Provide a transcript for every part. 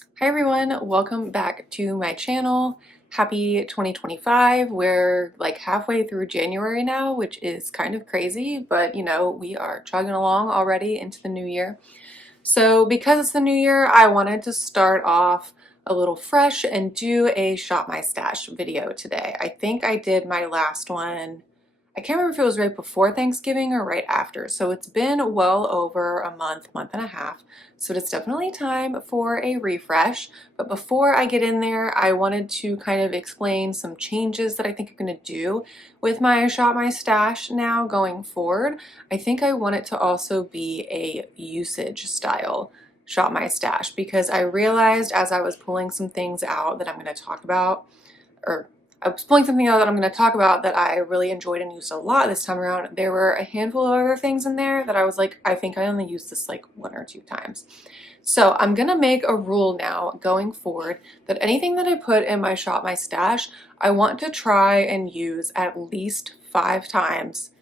Hi everyone, welcome back to my channel. Happy 2025. We're like halfway through January now, which is kind of crazy, but we are chugging along already into the new year. So because it's the new year, I wanted to start off a little fresh and do a shop my stash video today. I think I did my last one, I can't remember if it was right before Thanksgiving or right after. So it's been well over a month and a half. So it's definitely time for a refresh. But before I get in there, I wanted to kind of explain some changes that I think I'm going to do with my shop my stash now going forward. I think I want it to also be a usage style shop my stash because I realized as I was pulling some things out that I'm going to talk about, or I was pulling something out that I'm going to talk about that I really enjoyed and used a lot this time around. There were a handful of other things in there that I was like, I think I only used this like 1 or 2 times. So I'm going to make a rule now going forward that anything that I put in my shop my stash, I want to try and use at least 5 times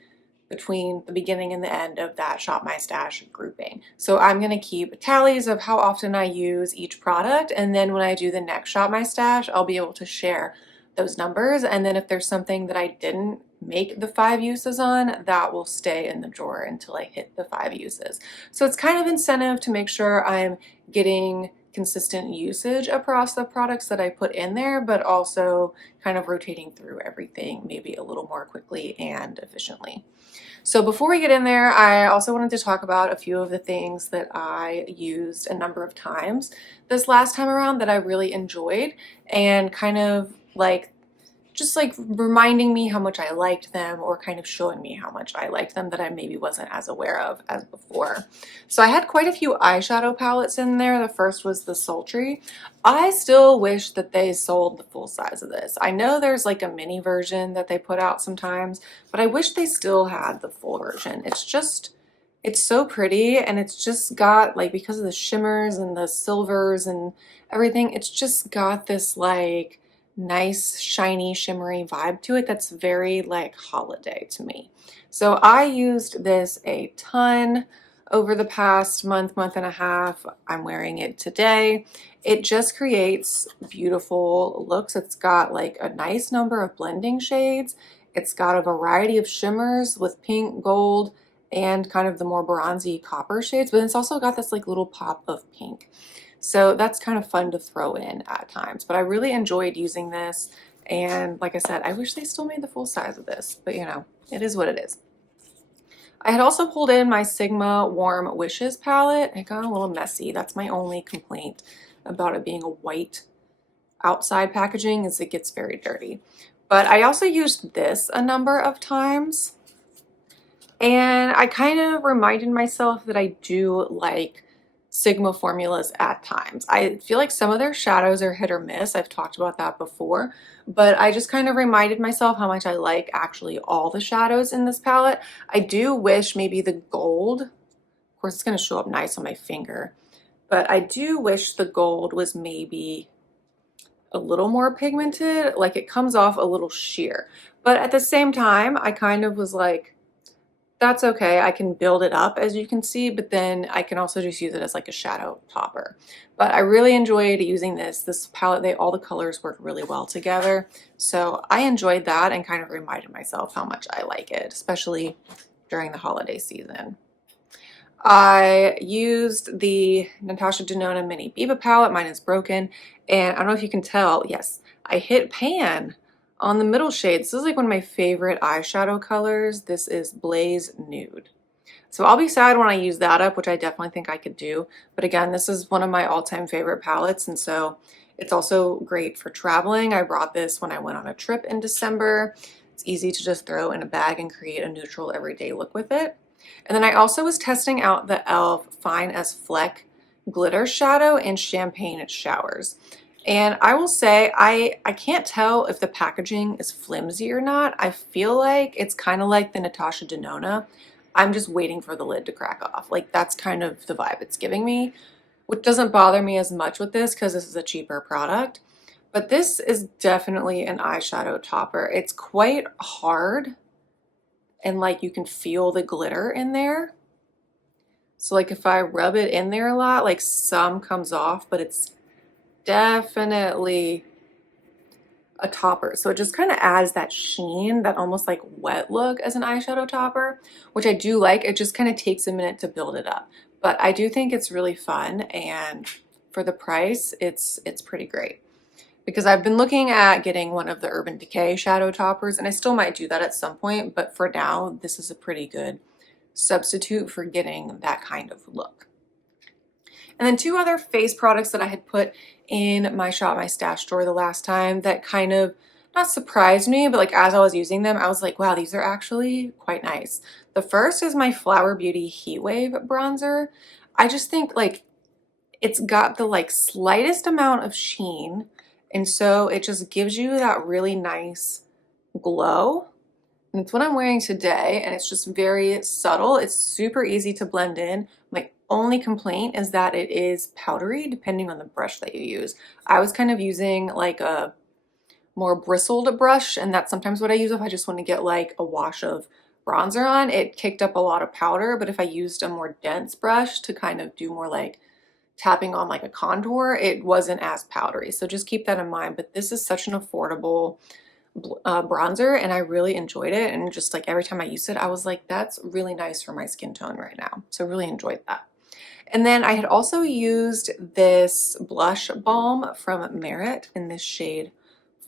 between the beginning and the end of that shop my stash grouping. So I'm going to keep tallies of how often I use each product, and then when I do the next shop my stash, I'll be able to share those numbers. And then if there's something that I didn't make the 5 uses on, that will stay in the drawer until I hit the 5 uses. So it's kind of incentive to make sure I'm getting consistent usage across the products that I put in there, but also kind of rotating through everything maybe a little more quickly and efficiently. So before we get in there, I also wanted to talk about a few of the things that I used a number of times this last time around that I really enjoyed, and kind of like just like reminding me how much I liked them, or kind of showing me how much I liked them that I maybe wasn't as aware of as before. So I had quite a few eyeshadow palettes in there. The first was the Sultry. I still wish that they sold the full size of this. I know there's like a mini version that they put out sometimes, but I wish they still had the full version. It's so pretty, and it's just got like, because of the shimmers and the silvers and everything, it's just got this like nice shiny shimmery vibe to it that's very like holiday to me. So I used this a ton over the past month and a half. I'm wearing it today. It just creates beautiful looks. It's got like a nice number of blending shades. It's got a variety of shimmers with pink, gold, and kind of the more bronzy copper shades, but it's also got this like little pop of pink. So that's kind of fun to throw in at times, but I really enjoyed using this. And like I said, I wish they still made the full size of this, but it is what it is. I had also pulled in my Sigma Warm Wishes palette. It got a little messy. That's my only complaint about it being a white outside packaging, is it gets very dirty. But I also used this a number of times, and I kind of reminded myself that I do like Sigma formulas at times. I feel like some of their shadows are hit or miss. I've talked about that before, but I just kind of reminded myself how much I like actually all the shadows in this palette. I do wish maybe the gold, of course it's going to show up nice on my finger, but I do wish the gold was maybe a little more pigmented. Like, it comes off a little sheer. But at the same time, I kind of was like, that's okay. I can build it up, as you can see, but then I can also just use it as like a shadow topper. But I really enjoyed using this palette. All the colors work really well together. So I enjoyed that and kind of reminded myself how much I like it, especially during the holiday season. I used the Natasha Denona Mini Biba palette. Mine is broken, and I don't know if you can tell, yes, I hit pan on the middle shade. This is like one of my favorite eyeshadow colors. This is Blaze Nude. So I'll be sad when I use that up, which I definitely think I could do. But again, this is one of my all-time favorite palettes, and so it's also great for traveling. I brought this when I went on a trip in December. It's easy to just throw in a bag and create a neutral everyday look with it. And then I also was testing out the e.l.f. Fine as Fleck glitter shadow in Champagne Showers. And I will say, I can't tell if the packaging is flimsy or not. I feel like it's kind of like the Natasha Denona. I'm just waiting for the lid to crack off. Like, that's kind of the vibe it's giving me, which doesn't bother me as much with this because this is a cheaper product. But this is definitely an eyeshadow topper. It's quite hard, and like you can feel the glitter in there. So like if I rub it in there a lot, like some comes off, but it's definitely a topper. So it just kind of adds that sheen, that almost like wet look as an eyeshadow topper, which I do like. It just kind of takes a minute to build it up. But I do think it's really fun, and for the price, it's pretty great. Because I've been looking at getting one of the Urban Decay shadow toppers, and I still might do that at some point, but for now, this is a pretty good substitute for getting that kind of look. And then two other face products that I had put in my Shop My Stash drawer the last time that kind of not surprised me, but like as I was using them, I was like, wow, these are actually quite nice. The first is my Flower Beauty Heat Wave bronzer. I just think like it's got the like slightest amount of sheen, and so it just gives you that really nice glow. And it's what I'm wearing today, and it's just very subtle. It's super easy to blend in. My only complaint is that it is powdery depending on the brush that you use. I was kind of using like a more bristled brush, and that's sometimes what I use if I just want to get like a wash of bronzer on. It kicked up a lot of powder, but if I used a more dense brush to kind of do more like tapping on like a contour, it wasn't as powdery. So just keep that in mind. But this is such an affordable bronzer, and I really enjoyed it, and just like every time I used it I was like, that's really nice for my skin tone right now. So really enjoyed that. And then I had also used this blush balm from Merit in this shade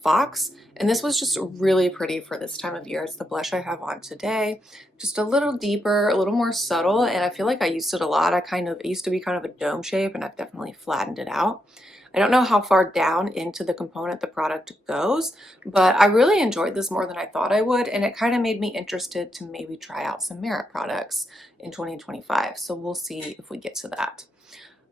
Fox, and this was just really pretty for this time of year. It's the blush I have on today, just a little deeper, a little more subtle, and I feel like I used it a lot. It used to be kind of a dome shape, and I've definitely flattened it out. I don't know how far down into the component the product goes, but I really enjoyed this more than I thought I would, and it kind of made me interested to maybe try out some Merit products in 2025. So we'll see if we get to that.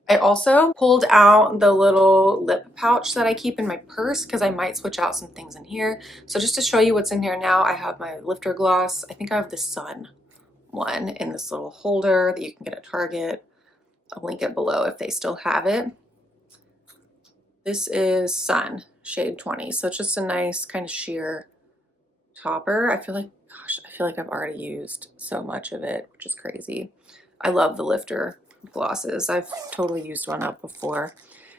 I also pulled out the little lip pouch that I keep in my purse because I might switch out some things in here. So just to show you what's in here now, I have my lifter gloss. I think I have the Sun one in this little holder that you can get at Target. I'll link it below if they still have it. This is Sun, shade 20. So it's just a nice kind of sheer topper. I feel like I've already used so much of it, which is crazy. I love the lifter glosses. I've totally used one up before.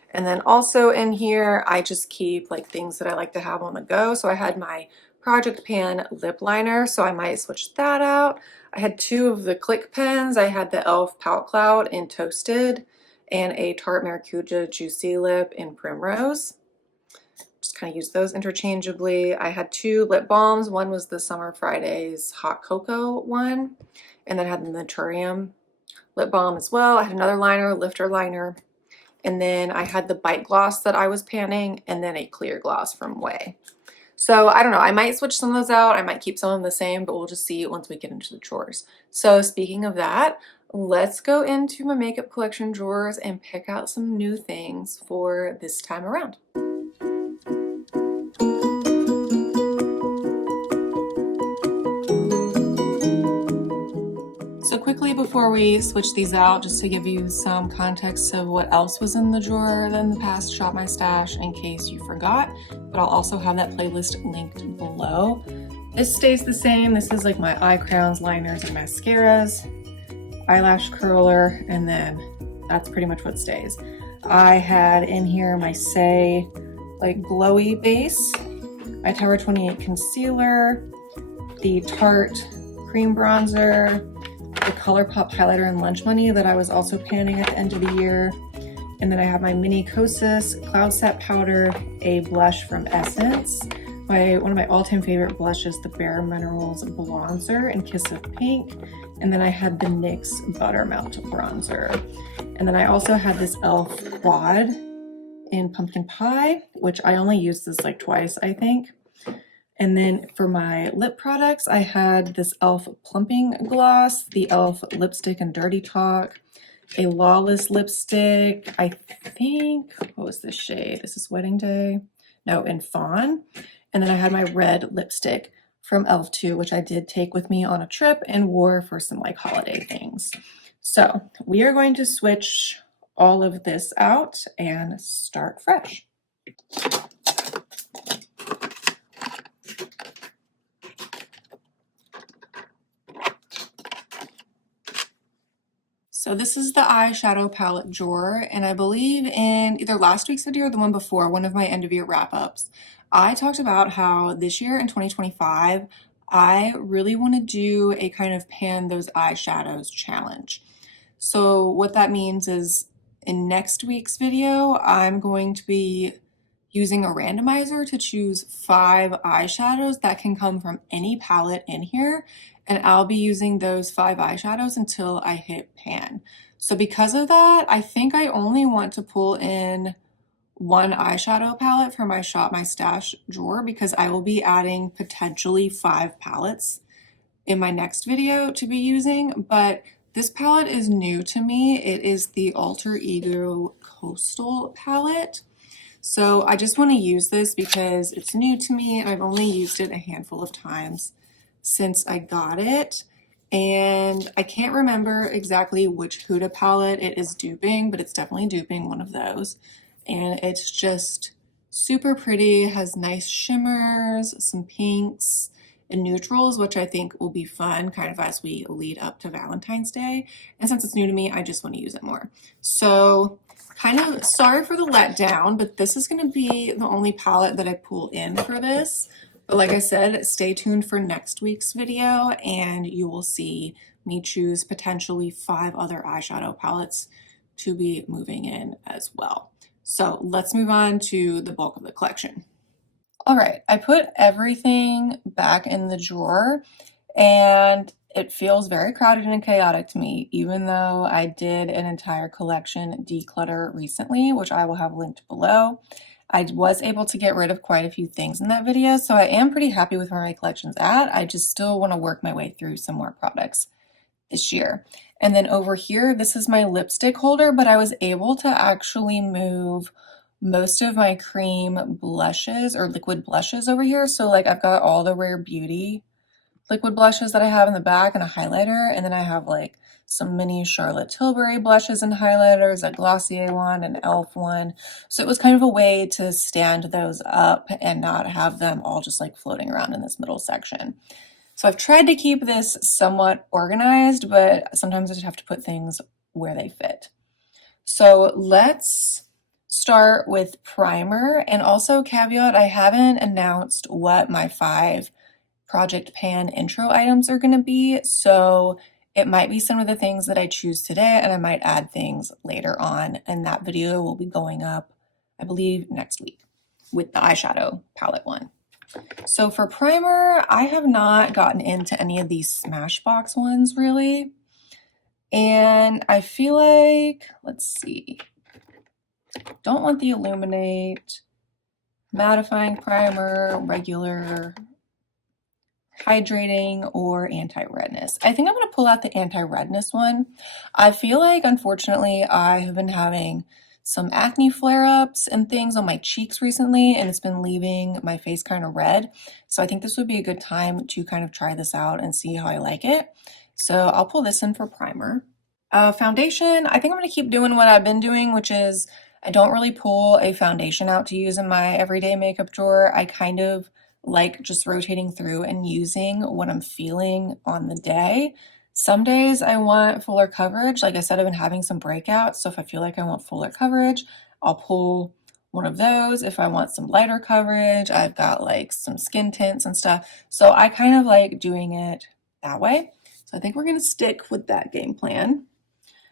And then also in here, I just keep like things that I like to have on the go. So I had my Project Pan lip liner, so I might switch that out. I had two of the Click pens. I had the e.l.f. Pout Cloud in Toasted and a Tarte Maracuja Juicy Lip in Primrose. Just kind of use those interchangeably. I had two lip balms. One was the Summer Fridays Hot Cocoa one, and then I had the Naturium lip balm as well. I had another liner, lifter liner, and then I had the Bite Gloss that I was panning, and then a clear gloss from Way. So I don't know, I might switch some of those out. I might keep some of them the same, but we'll just see once we get into the drawers. So speaking of that, let's go into my makeup collection drawers and pick out some new things for this time around. So quickly before we switch these out, just to give you some context of what else was in the drawer in the past Shop My Stash in case you forgot, but I'll also have that playlist linked below. This stays the same. This is like my eye crowns, liners, and mascaras, eyelash curler, and then that's pretty much what stays. I had in here my Say like glowy base, my Tower 28 concealer, the Tarte cream bronzer, the ColourPop highlighter in Lunch Money that I was also panning at the end of the year. And then I have my mini Kosas Cloud Set powder, a blush from Essence, one of my all-time favorite blushes, the Bare Minerals bronzer in Kiss of Pink. And then I had the NYX Buttermelt bronzer. And then I also had this e.l.f. quad in Pumpkin Pie, which I only used this like twice, I think. And then for my lip products, I had this e.l.f. plumping gloss, the e.l.f. lipstick in Dirty Talk, a Lawless lipstick, I think, what was this shade? Is this Wedding Day? No, in Fawn. And then I had my red lipstick from e.l.f. too, which I did take with me on a trip and wore for some like holiday things. So we are going to switch all of this out and start fresh. So this is the eyeshadow palette drawer, and I believe in either last week's video or the one before, one of my end of year wrap-ups, I talked about how this year in 2025, I really want to do a kind of pan those eyeshadows challenge. So what that means is in next week's video, I'm going to be using a randomizer to choose 5 eyeshadows that can come from any palette in here, and I'll be using those 5 eyeshadows until I hit pan. So because of that, I think I only want to pull in one eyeshadow palette for my Shop My Stash drawer because I will be adding potentially 5 palettes in my next video to be using, but this palette is new to me. It is the Alter Ego Coastal palette. So I just want to use this because it's new to me and I've only used it a handful of times since I got it. And I can't remember exactly which Huda palette it is duping, but it's definitely duping one of those. And it's just super pretty, has nice shimmers, some pinks, and neutrals, which I think will be fun kind of as we lead up to Valentine's Day. And since it's new to me, I just want to use it more. So kind of sorry for the letdown, but this is going to be the only palette that I pull in for this. But like I said, stay tuned for next week's video and you will see me choose potentially 5 other eyeshadow palettes to be moving in as well. So let's move on to the bulk of the collection. All right, I put everything back in the drawer and it feels very crowded and chaotic to me, even though I did an entire collection declutter recently, which I will have linked below. I was able to get rid of quite a few things in that video, so I am pretty happy with where my collection's at. I just still want to work my way through some more products this year. And then over here, this is my lipstick holder, but I was able to actually move most of my cream blushes or liquid blushes over here. So like I've got all the Rare Beauty liquid blushes that I have in the back and a highlighter, and then I have like some mini Charlotte Tilbury blushes and highlighters, a Glossier one, an e.l.f. one. So it was kind of a way to stand those up and not have them all just like floating around in this middle section. So I've tried to keep this somewhat organized, but sometimes I just have to put things where they fit. So let's start with primer, and also caveat, I haven't announced what my 5 Project Pan intro items are going to be, so it might be some of the things that I choose today, and I might add things later on, and that video will be going up, I believe, next week with the eyeshadow palette one. So for primer, I have not gotten into any of these Smashbox ones really, and I feel like, let's see, don't want the Illuminate, mattifying primer, regular, hydrating, or anti-redness. I think I'm going to pull out the anti-redness one. I feel like, unfortunately, I have been having some acne flare-ups and things on my cheeks recently, and it's been leaving my face kind of red. So I think this would be a good time to kind of try this out and see how I like it. So I'll pull this in for primer. Foundation, I think I'm going to keep doing what I've been doing, which is I don't really pull a foundation out to use in my everyday makeup drawer. I kind of like just rotating through and using what I'm feeling on the day. Some days I want fuller coverage. Like I said, I've been having some breakouts, so if I feel like I want fuller coverage, I'll pull one of those. If I want some lighter coverage, I've got like some skin tints and stuff. So I kind of like doing it that way. So I think we're gonna stick with that game plan.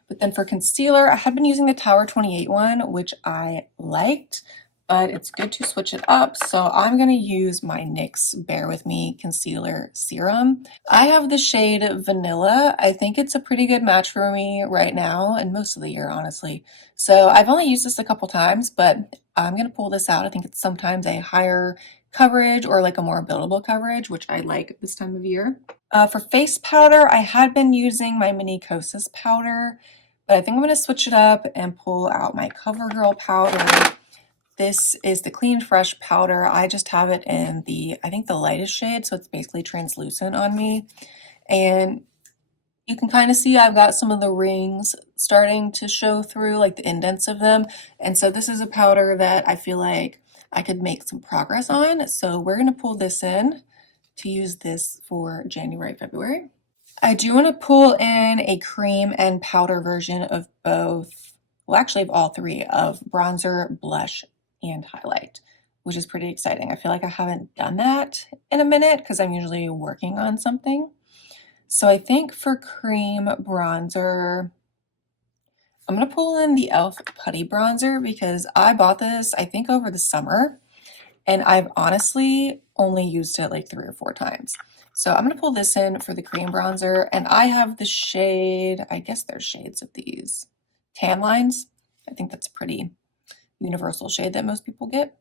But then for concealer, I had been using the Tower 28 one, which I liked, but it's good to switch it up. So I'm going to use my NYX Bear With Me Concealer Serum. I have the shade Vanilla. I think it's a pretty good match for me right now and most of the year, honestly. So I've only used this a couple times, but I'm going to pull this out. I think it's sometimes a higher coverage or like a more buildable coverage, which I like this time of year. For face powder, I had been using my Mini Kosas powder, but I think I'm going to switch it up and pull out my CoverGirl powder. This is the Clean Fresh powder. I just have it in the, I think the lightest shade, so it's basically translucent on me. And you can kind of see I've got some of the rings starting to show through, like the indents of them. And so this is a powder that I feel like I could make some progress on. So we're going to pull this in to use this for January, February. I do want to pull in a cream and powder version of both, well, actually of all three, of bronzer, blush, and highlight, which is pretty exciting. I feel like I haven't done that in a minute because I'm usually working on something. So I think for cream bronzer, I'm going to pull in the e.l.f. Putty Bronzer because I bought this, I think, over the summer, and I've honestly only used it like 3 or 4 times. So I'm going to pull this in for the cream bronzer, and I have the shade, I guess there's shades of these, Tan Lines. I think that's a pretty universal shade that most people get.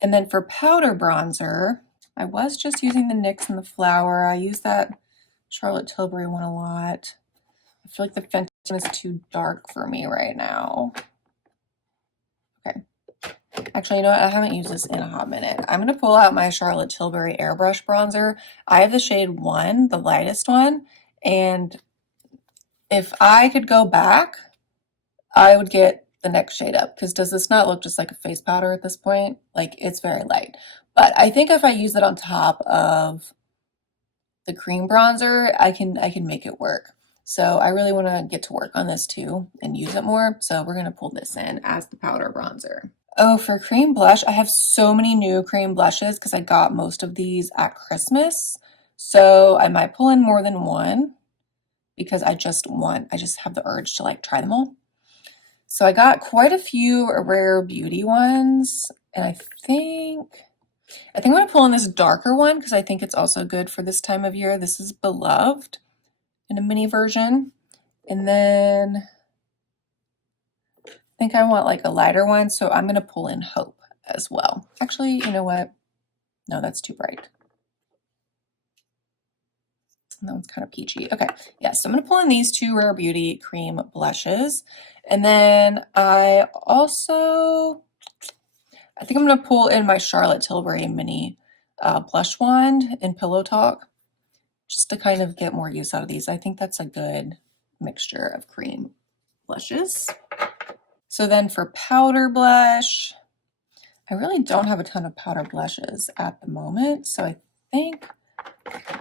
And then for powder bronzer, I was just using the NYX and the Flower. I use that Charlotte Tilbury one a lot. I feel like the Fenton is too dark for me right now. Okay. Actually, you know what? I haven't used this in a hot minute. I'm going to pull out my Charlotte Tilbury Airbrush Bronzer. I have the shade 1, the lightest one, and if I could go back, I would get the next shade up, because does this not look just like a face powder at this point? Like, it's very light. But I think if I use it on top of the cream bronzer, I can make it work. So I really want to get to work on this too and use it more. So we're going to pull this in as the powder bronzer. Oh, for cream blush, I have so many new cream blushes because I got most of these at Christmas. So I might pull in more than one because I just have the urge to like try them all. So I got quite a few Rare Beauty ones, and I think I'm going to pull in this darker one because I think it's also good for this time of year. This is Beloved in a mini version. And then I think I want like a lighter one, so I'm going to pull in Hope as well. Actually, you know what? No, that's too bright. That one's kind of peachy. Okay, yeah, so I'm going to pull in these 2 Rare Beauty cream blushes. And then I think I'm going to pull in my Charlotte Tilbury mini blush wand in Pillow Talk, just to kind of get more use out of these. I think that's a good mixture of cream blushes. So then for powder blush, I really don't have a ton of powder blushes at the moment. So I think,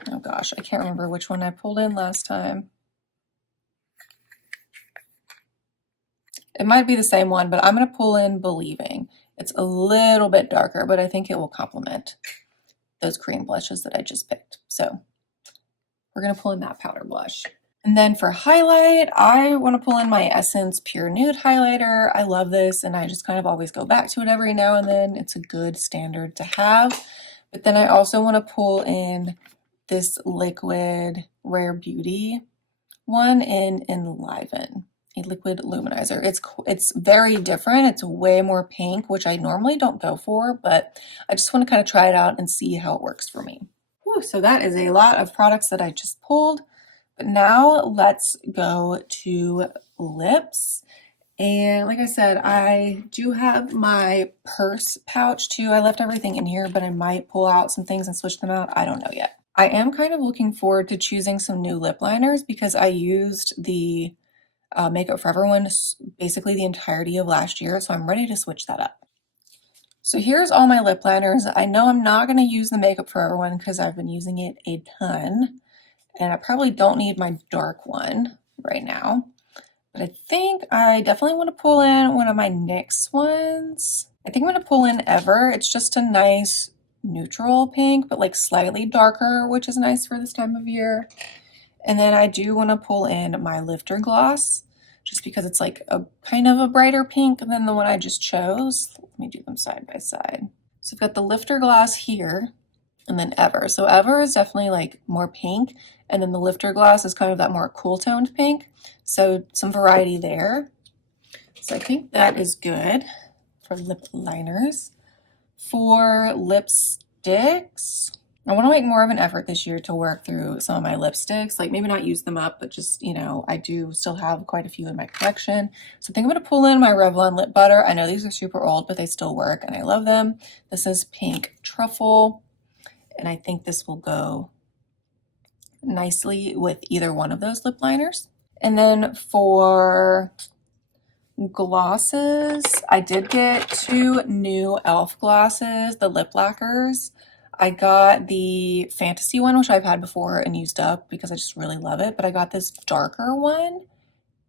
oh gosh, I can't remember which one I pulled in last time. It might be the same one, but I'm going to pull in Believing. It's a little bit darker, but I think it will complement those cream blushes that I just picked. So we're going to pull in that powder blush. And then for highlight, I want to pull in my Essence Pure Nude highlighter. I love this, and I just kind of always go back to it every now and then. It's a good standard to have. But then I also want to pull in this liquid Rare Beauty one in Enliven, a liquid luminizer. It's very different. It's way more pink, which I normally don't go for, but I just want to kind of try it out and see how it works for me. Whew, so that is a lot of products that I just pulled. But now let's go to lips. And like I said, I do have my purse pouch too. I left everything in here, but I might pull out some things and switch them out. I don't know yet. I am kind of looking forward to choosing some new lip liners because I used the Makeup Forever one basically the entirety of last year, so I'm ready to switch that up. So here's all my lip liners. I know I'm not going to use the Makeup Forever one because I've been using it a ton. And I probably don't need my dark one right now. But I think I definitely want to pull in one of my NYX ones. I think I'm going to pull in Ever. It's just a nice neutral pink, but like slightly darker, which is nice for this time of year. And then I do want to pull in my Lifter Gloss, just because it's like a kind of a brighter pink than the one I just chose. Let me do them side by side. So I've got the Lifter Gloss here, and then Ever. So Ever is definitely like more pink, and then the Lifter Gloss is kind of that more cool toned pink. So some variety there. So I think that is good for lip liners. For lipsticks, I want to make more of an effort this year to work through some of my lipsticks, like maybe not use them up, but just, you know, I do still have quite a few in my collection. So I think I'm going to pull in my Revlon lip butter. I know these are super old, but they still work and I love them. This is Pink Truffle, and I think this will go nicely with either one of those lip liners. And then for glosses, I did get 2 new e.l.f. glosses, the lip lacquers. I got the Fantasy one, which I've had before and used up because I just really love it, but I got this darker one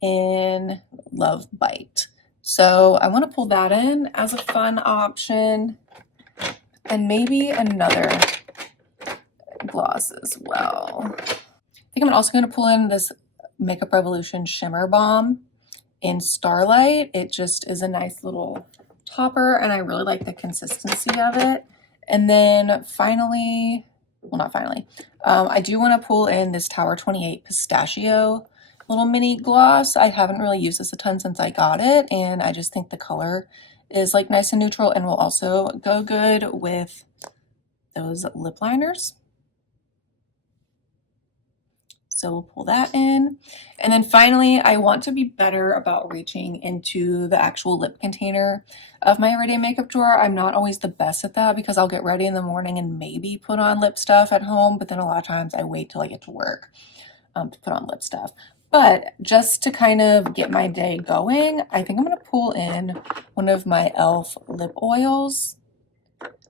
in Love Bite. So I want to pull that in as a fun option, and maybe another gloss as well. I think I'm also going to pull in this Makeup Revolution Shimmer Balm in Starlight. It just is a nice little topper, and I really like the consistency of it. And then finally, well, not finally, I do want to pull in this Tower 28 Pistachio little mini gloss. I haven't really used this a ton since I got it, and I just think the color is like nice and neutral and will also go good with those lip liners. So we'll pull that in. And then finally, I want to be better about reaching into the actual lip container of my everyday makeup drawer. I'm not always the best at that because I'll get ready in the morning and maybe put on lip stuff at home, but then a lot of times I wait till I get to work to put on lip stuff. But just to kind of get my day going, I think I'm going to pull in one of my e.l.f. lip oils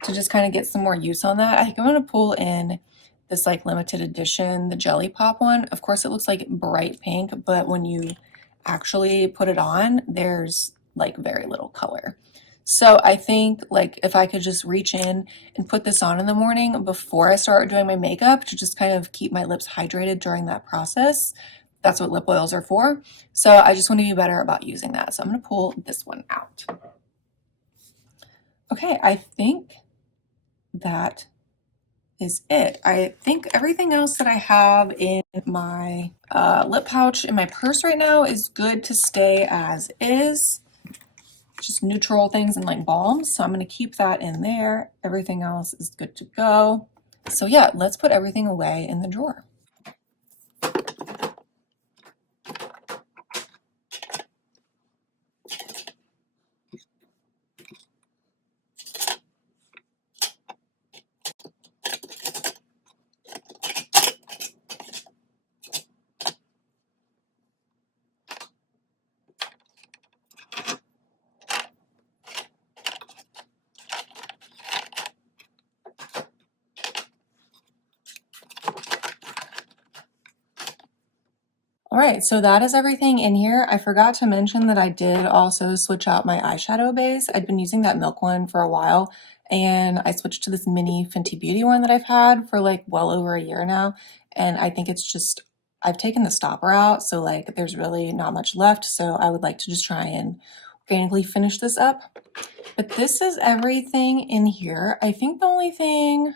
to just kind of get some more use on that. I think I'm going to pull in this like limited edition, the Jelly Pop one. Of course, it looks like bright pink, but when you actually put it on, there's like very little color. So I think like if I could just reach in and put this on in the morning before I start doing my makeup to just kind of keep my lips hydrated during that process, that's what lip oils are for. So I just want to be better about using that. So I'm going to pull this one out. Okay, I think that is it. I think everything else that I have in my lip pouch in my purse right now is good to stay as is. Just neutral things and like balms. So I'm going to keep that in there. Everything else is good to go. So yeah, let's put everything away in the drawer. All right, so that is everything in here. I forgot to mention that I did also switch out my eyeshadow base. I'd been using that Milk one for a while, and I switched to this mini Fenty Beauty one that I've had for like well over a year now. And I think it's just, I've taken the stopper out, so like there's really not much left. So I would like to just try and organically finish this up. But this is everything in here. I think the only thing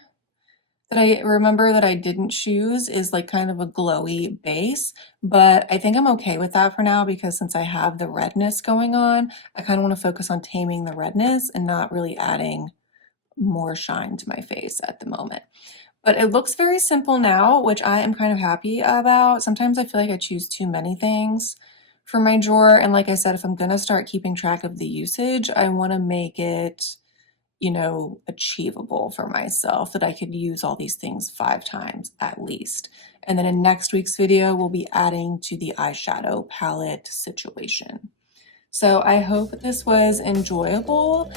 that I remember that I didn't choose is like kind of a glowy base, but I think I'm okay with that for now because since I have the redness going on, I kind of want to focus on taming the redness and not really adding more shine to my face at the moment. But it looks very simple now, which I am kind of happy about. Sometimes I feel like I choose too many things for my drawer. And like I said, if I'm going to start keeping track of the usage, I want to make it, you know, achievable for myself that I could use all these things 5 times at least. And then in next week's video, we'll be adding to the eyeshadow palette situation. So I hope this was enjoyable.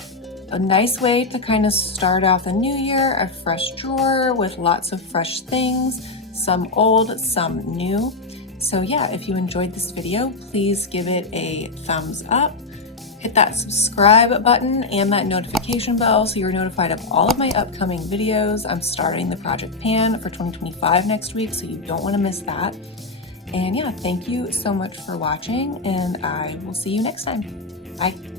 A nice way to kind of start out the new year, a fresh drawer with lots of fresh things, some old, some new. So yeah, if you enjoyed this video, please give it a thumbs up. Hit that subscribe button and that notification bell so you're notified of all of my upcoming videos. I'm starting the Project Pan for 2025 next week, so you don't want to miss that. And yeah, thank you so much for watching, and I will see you next time. Bye.